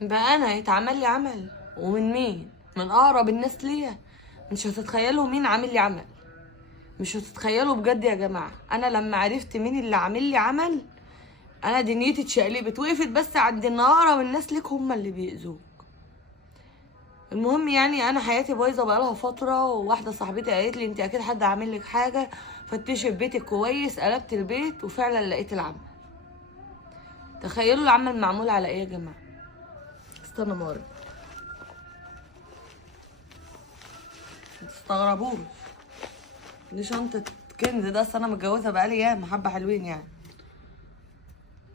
بقى انا يتعمل لي عمل؟ ومن مين؟ من اقرب الناس ليا. مش هتتخيلوا مين عامل لي عمل. مش هتتخيلوا بجد يا جماعه. انا لما عرفت مين اللي عامل لي عمل، انا دنيتي اتشقلبت، وقفت بس عند ان اقرب الناس ليك هم اللي بيأذوك. المهم يعني انا حياتي بايظه بقالها فتره، وواحده صاحبتي قالت لي انت اكيد حد عامل لك حاجه، فتشي في بيتك كويس. قلبت البيت وفعلا لقيت العمل. تخيلوا العمل معمول على ايه يا جماعه؟ استنى مره، متستغربوش. دي شنطة كنز، ده أصل أنا متجوزة بقالي ياما حبة حلوين يعني.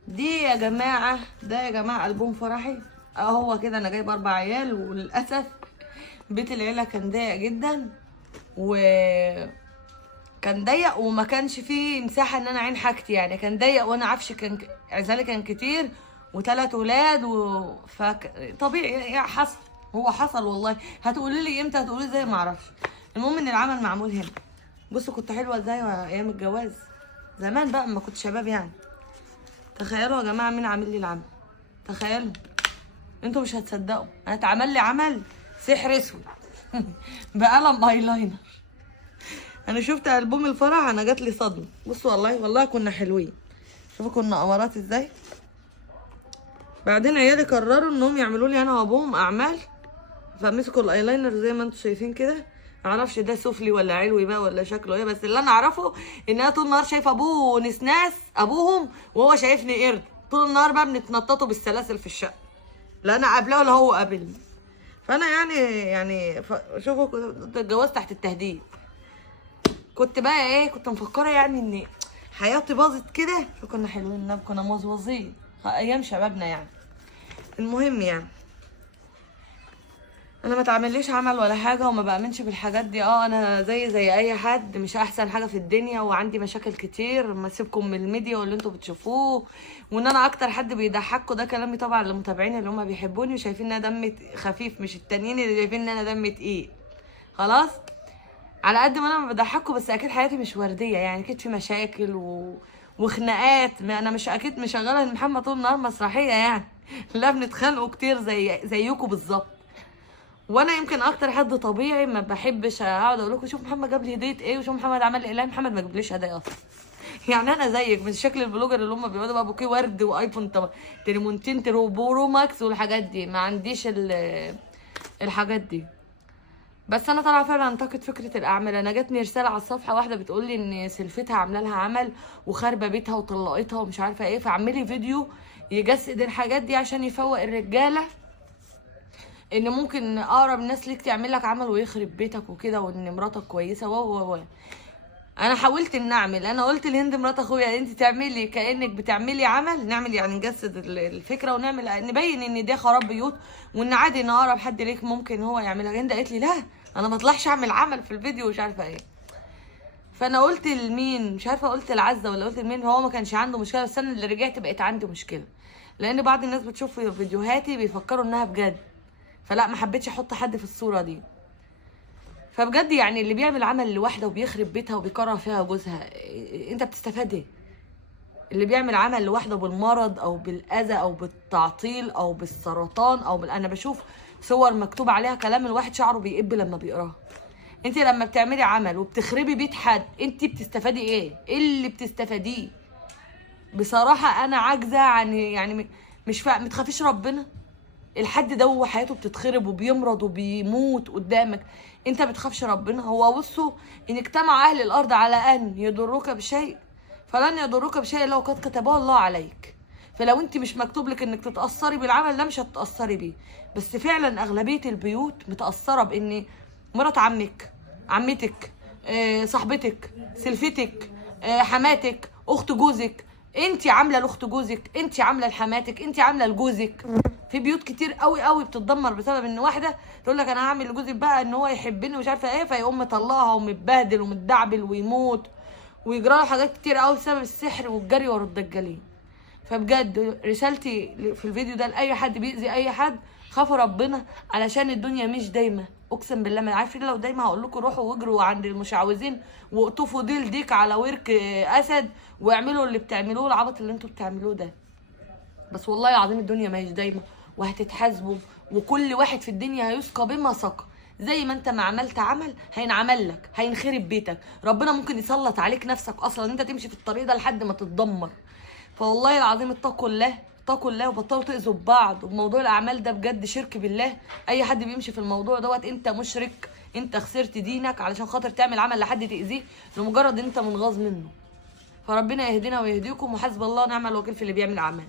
دي يا جماعة، ده يا جماعة ألبوم فرحي. هو كده أنا جايبة 4 عيال، وللأسف بيت العيلة كان ضيق جدا، وكان ضيق وما كانش فيه مساحة إن أنا أعين حاجتي. يعني كان ضيق، وأنا عفش كان عزالي كان كتير، و3 ولاد طبيعي يعني حصل. هو حصل والله. هتقولي لي امتى؟ هتقولي زي ما اعرفش. المهم ان العمل معمول هنا. بصوا كنت حلوه ازاي ايام الجواز، زمان بقى اما كنت شباب يعني. تخيلوا يا جماعه مين عامل لي العمل. تخيلوا. انتوا مش هتصدقوا، انا اتعمل لي عمل سحر اسود بقلم ايلاينر. انا شفت البوم الفرح انا جات لي صدمه. بصوا والله والله كنا حلوين. شوفوا كنا امارات ازاي. بعدين عيالي قرروا انهم يعملوا لي انا وابوهم اعمال، فمسكوا الايلاينر زي ما انتم شايفين كده. معرفش ده سفلي ولا علوي بقى ولا شكله ايه، بس اللي انا اعرفه ان انا طول النهار شايفه ابوه نسناس ابوهم، وهو شايفني قرد. طول النهار بقى بنتنططوا بالسلاسل في الشقه، لا انا قابلاه ولا هو قابلني. فانا يعني شوفوا كنت اتجوزت تحت التهديد. كنت بقى ايه، كنت مفكره يعني ان حياتي باظت كده. فكنا حلوين، كنا مزوزين ايام شبابنا يعني. المهم يعني انا ما تعمليش عمل ولا حاجه، وما بامنش بالحاجات دي. انا زي اي حد، مش احسن حاجه في الدنيا، وعندي مشاكل كتير. ما سيبكم من الميديا واللي انتوا بتشوفوه. وان انا اكتر حد بيضحكوا، ده كلامي طبعا للمتابعين اللي هم بيحبوني وشايفين ان انا دمي خفيف، مش التانيين اللي شايفين ان انا دمي تقيل. خلاص. على قد ما انا بضحكوا، بس اكيد حياتي مش ورديه يعني. اكيد في مشاكل وخناقات. ما انا مش اكيد مشغله لمحمد طول النهار مسرحيه يعني لا، بنتخانقوا كتير زيكم بالظبط. وانا يمكن اكتر حد طبيعي، ما بحبش اقعد اقول لكم شوف محمد جاب لي هديه ايه وشوف محمد عمل ايه. لا، محمد ما جابليش هدايا اصلا يعني انا زيك، مش شكل البلوجر اللي هم بيقعدوا بقى بوكيه ورد وايفون تريمونتين برو ماكس والحاجات دي. ما عنديش الحاجات دي. بس انا طالعه فعلا انتقد فكره الاعمال. انا جاتني رساله على الصفحه، واحده بتقول لي ان سلفتها عامله لها عمل وخاربه بيتها وطلقتها ومش عارفه ايه، فاعملي فيديو يجسد الحاجات دي عشان يفوق الرجاله ان ممكن اقرب الناس ليك تعمل لك عمل ويخرب بيتك وكده، وان مراتك كويسه و انا حاولت ان اعمل. انا قلت لهند مرات اخويا انت تعملي كانك بتعملي عمل، نعمل يعني نجسد الفكره ونعمل نبين ان ده خراب بيوت، وان عادي ان اقرب حد ليك ممكن هو يعملها. هند قالت لي لا، انا ما اطلعش اعمل عمل في الفيديو ومش عارفه ايه. فانا قلت لمين مش عارفه، قلت لعزه ولا قلت لمين، هو ما كانش عنده مشكله، بس انا اللي رجعت بقيت عندي مشكله. لان بعض الناس بتشوف فيديوهاتي بيفكروا انها بجد، فلا ما حبيتش احط حد في الصوره دي. فبجد يعني اللي بيعمل عمل لواحده وبيخرب بيتها وبيكره فيها جوزها، انت بتستفاد ايه؟ اللي بيعمل عمل لواحده بالمرض او بالاذى او بالتعطيل او بالسرطان انا بشوف صور مكتوب عليها كلام الواحد شعره بيقب لما بيقراها. انت لما بتعملي عمل وبتخربي بيت حد، انت بتستفادي ايه؟ ايه اللي بتستفاديه؟ بصراحه انا عاجزه عن يعني مش فاهم. متخافيش ربنا؟ الحد ده هو حياته بتتخرب وبيمرض وبيموت قدامك، انت بتخافش ربنا؟ هو بصوا، ان اجتمع اهل الارض على ان يضروك بشيء فلن يضروك بشيء الا وقد كتبه الله عليك. فلو انت مش مكتوب لك انك تتاثري بالعمل ده، مش هتتاثري بيه. بس فعلا اغلبيه البيوت متاثره بان مرات عمك، عمتك، صاحبتك، سلفتك، حماتك، اخت جوزك، انت عامله لاخت جوزك، انت عامله لحماتك، انت عامله لجوزك. في بيوت كتير قوي قوي بتتدمر بسبب ان واحده تقول لك انا هعمل لجوزي بقى ان هو يحبني ومش عارفه ايه، فيقوم مطلقها ومتبهدل ومتدعبل ويموت ويجرى له حاجات كتير قوي بسبب السحر والجري ورا الدجالين. فبجد رسالتي في الفيديو ده لاي حد بيأذي اي حد، خافوا ربنا، علشان الدنيا مش دايما. اقسم بالله ما عارفين، لو دايما هقول لكم روحوا واجروا عند المشعوذين واقطفوا ديل ديك على ورك اسد واعملوا اللي بتعملوه، العبط اللي انتوا بتعملوه ده. بس والله العظيم الدنيا ما هيش دايما، وهتتحاسبوا، وكل واحد في الدنيا هيسقى بما سقى. زي ما انت ما عملت عمل هينعمل لك، هينخرب بيتك، ربنا ممكن يسلط عليك نفسك اصلا انت تمشي في الطريق ده لحد ما تتدمر. فوالله العظيم اتقوا الله، اتقوا الله، وبطلوا تأذوا ببعض. وموضوع الاعمال ده بجد شرك بالله. اي حد بيمشي في الموضوع دوت انت مشرك، انت خسرت دينك علشان خاطر تعمل عمل لحد تأذيه لمجرد انت منغاظ منه. فربنا يهدينا ويهديكم، وحسب الله ونعم الوكيل في اللي بيعمل اعمال.